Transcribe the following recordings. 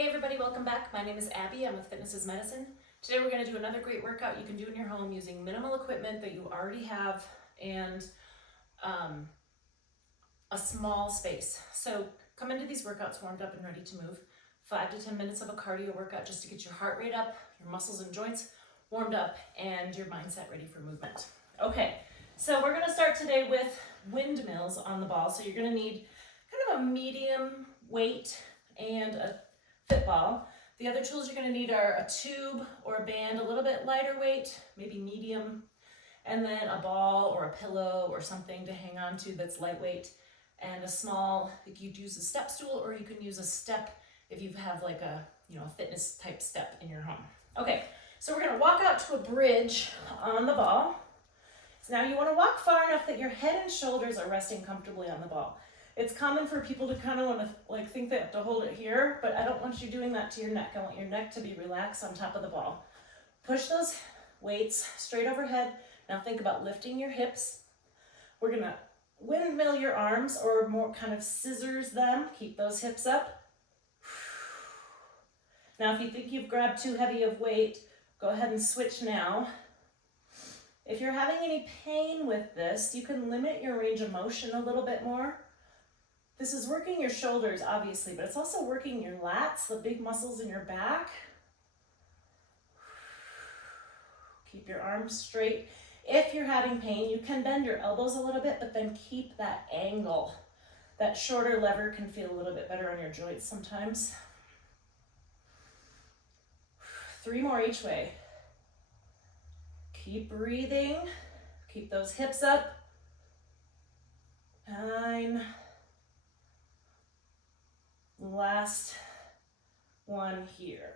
Hey everybody, welcome back. My name is Abby. I'm with Fitness is Medicine. Today we're going to do another great workout you can do in your home using minimal equipment that you already have and a small space. So come into these workouts warmed up and ready to move. 5 to 10 minutes of a cardio workout just to get your heart rate up, your muscles and joints warmed up, and your mindset ready for movement. Okay, so we're going to start today with windmills on the ball. So you're going to need kind of a medium weight and a fit ball. The other tools you're going to need are a tube or a band, a little bit lighter weight, maybe medium, and then a ball or a pillow or something to hang on to that's lightweight, and a small, like you'd use a step stool, or you can use a step if you have like a fitness type step in your home. Okay, so we're going to walk out to a bridge on the ball. So now you want to walk far enough that your head and shoulders are resting comfortably on the ball. It's common for people to kind of want to think they have to hold it here, but I don't want you doing that to your neck. I want your neck to be relaxed on top of the ball. Push those weights straight overhead. Now think about lifting your hips. We're gonna windmill your arms, or more kind of scissors them. Keep those hips up. Now if you think you've grabbed too heavy of weight, go ahead and switch now. If you're having any pain with this, you can limit your range of motion a little bit more. This is working your shoulders, obviously, but it's also working your lats, the big muscles in your back. Keep your arms straight. If you're having pain, you can bend your elbows a little bit, but then keep that angle. That shorter lever can feel a little bit better on your joints sometimes. 3 more each way. Keep breathing. Keep those hips up. 9. Last one here.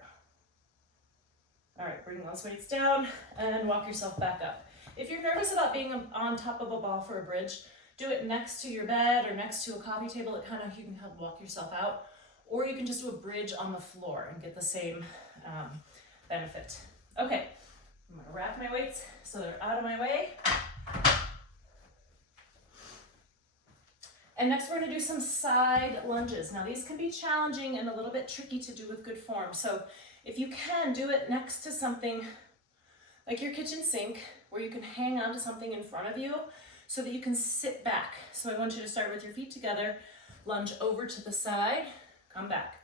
All right, bring those weights down and walk yourself back up. If you're nervous about being on top of a ball for a bridge, do it next to your bed or next to a coffee table. You can help walk yourself out, or you can just do a bridge on the floor and get the same benefit. Okay, I'm gonna wrap my weights so they're out of my way. And next we're going to do some side lunges. Now these can be challenging and a little bit tricky to do with good form. So if you can, do it next to something like your kitchen sink, where you can hang on to something in front of you so that you can sit back. So I want you to start with your feet together, lunge over to the side, come back.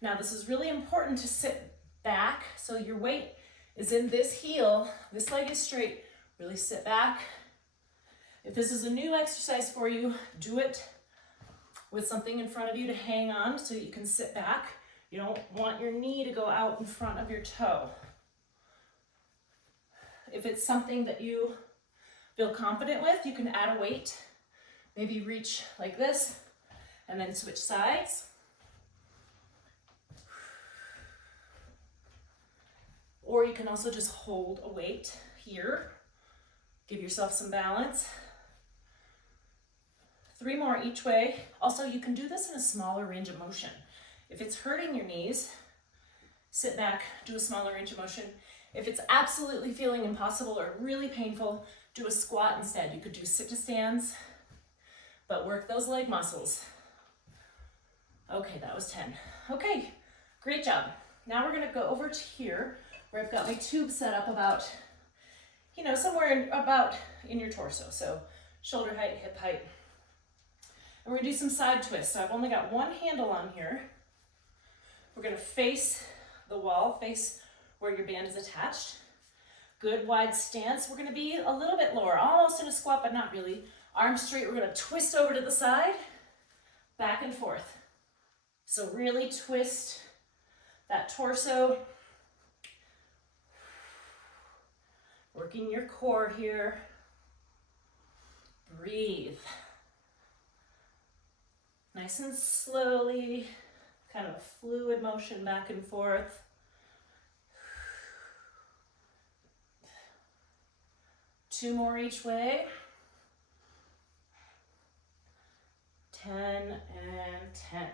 Now this is really important to sit back so your weight is in this heel, this leg is straight, really sit back. If this is a new exercise for you, do it with something in front of you to hang on so that you can sit back. You don't want your knee to go out in front of your toe. If it's something that you feel confident with, you can add a weight. Maybe reach like this and then switch sides. Or you can also just hold a weight here. Give yourself some balance. 3 more each way. Also, you can do this in a smaller range of motion. If it's hurting your knees, sit back, do a smaller range of motion. If it's absolutely feeling impossible or really painful, do a squat instead. You could do sit-to-stands, but work those leg muscles. Okay, that was 10. Okay, great job. Now we're gonna go over to here, where I've got my tube set up about, somewhere about in your torso. So shoulder height, hip height. And we're gonna do some side twists. So I've only got one handle on here. We're gonna face the wall, face where your band is attached. Good wide stance. We're gonna be a little bit lower, almost in a squat, but not really. Arms straight, we're gonna twist over to the side, back and forth. So really twist that torso. Working your core here. Breathe. Nice and slowly, kind of a fluid motion back and forth. Two more each way. 10 and 10.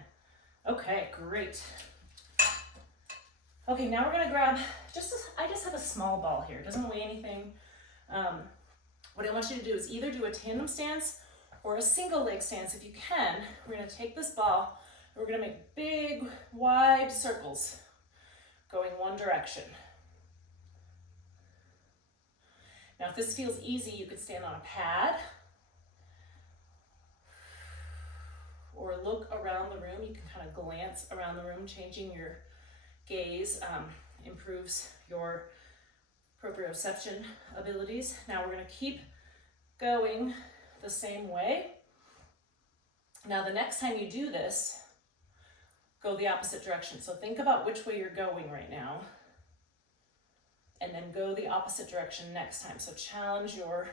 Okay, great. Okay, now we're gonna grab, I just have a small ball here. It doesn't weigh anything. What I want you to do is either do a tandem stance or a single leg stance if you can. We're gonna take this ball, We're gonna make big, wide circles going one direction. Now, if this feels easy, you could stand on a pad or look around the room. You can kind of glance around the room. Changing your gaze improves your proprioception abilities. Now we're going to keep going the same way. Now the next time you do this, go the opposite direction. So think about which way you're going right now, and then go the opposite direction next time. So challenge your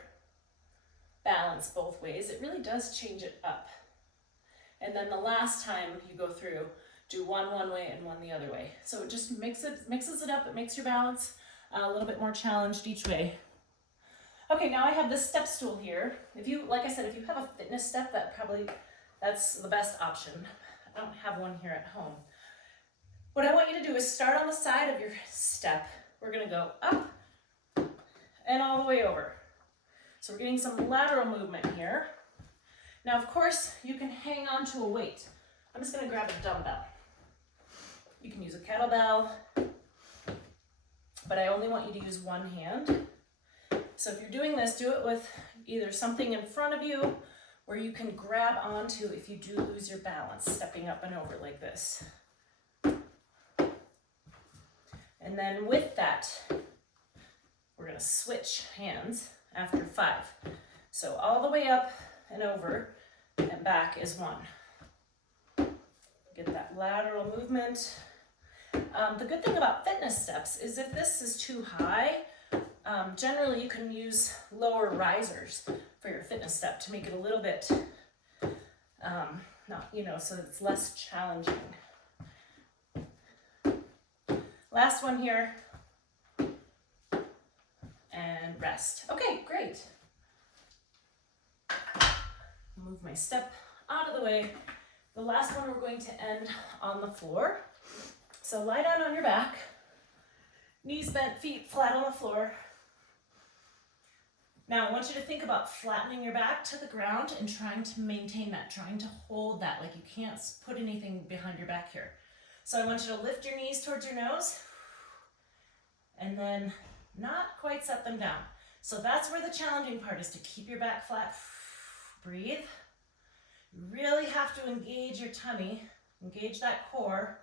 balance both ways. It really does change it up. And then the last time you go through, do one way and one the other way. So it just mixes it up. It makes your balance a little bit more challenged each way. Okay, now I have this step stool here. If you, like I said, if you have a fitness step, that's the best option. I don't have one here at home. What I want you to do is start on the side of your step. We're gonna go up and all the way over. So we're getting some lateral movement here. Now, of course, you can hang on to a weight. I'm just gonna grab a dumbbell. You can use a kettlebell, but I only want you to use one hand. So if you're doing this, do it with either something in front of you where you can grab onto if you do lose your balance, stepping up and over like this. And then with that, we're gonna switch hands after 5. So all the way up and over and back is 1. Get that lateral movement. The good thing about fitness steps is if this is too high, generally you can use lower risers for your fitness step to make it a little bit, so it's less challenging. Last one here, and rest. Okay, great. Move my step out of the way. The last one we're going to end on the floor. So lie down on your back, knees bent, feet flat on the floor. Now I want you to think about flattening your back to the ground and trying to maintain that, trying to hold that, like you can't put anything behind your back here. So I want you to lift your knees towards your nose and then not quite set them down. So that's where the challenging part is, to keep your back flat. Breathe. You really have to engage your tummy, engage that core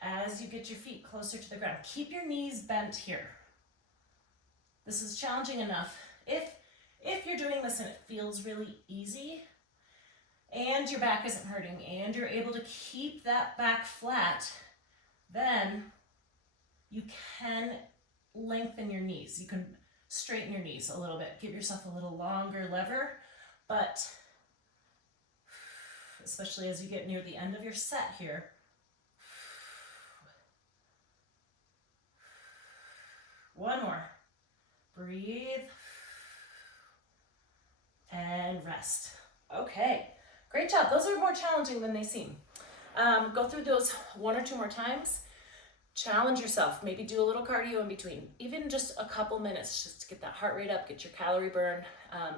as you get your feet closer to the ground. Keep your knees bent here. This is challenging enough. If you're doing this and it feels really easy and your back isn't hurting and you're able to keep that back flat, then you can lengthen your knees. You can straighten your knees a little bit. Give yourself a little longer lever, but especially as you get near the end of your set here, one more. Breathe and rest. Okay, great job. Those are more challenging than they seem. Go through those 1 or 2 more times. Challenge yourself. Maybe do a little cardio in between, even just a couple minutes, just to get that heart rate up, get your calorie burn,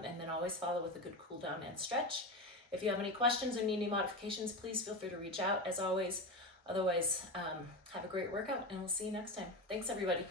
and then always follow with a good cool down and stretch. If you have any questions or need any modifications, please feel free to reach out as always. Otherwise, have a great workout and we'll see you next time. Thanks everybody.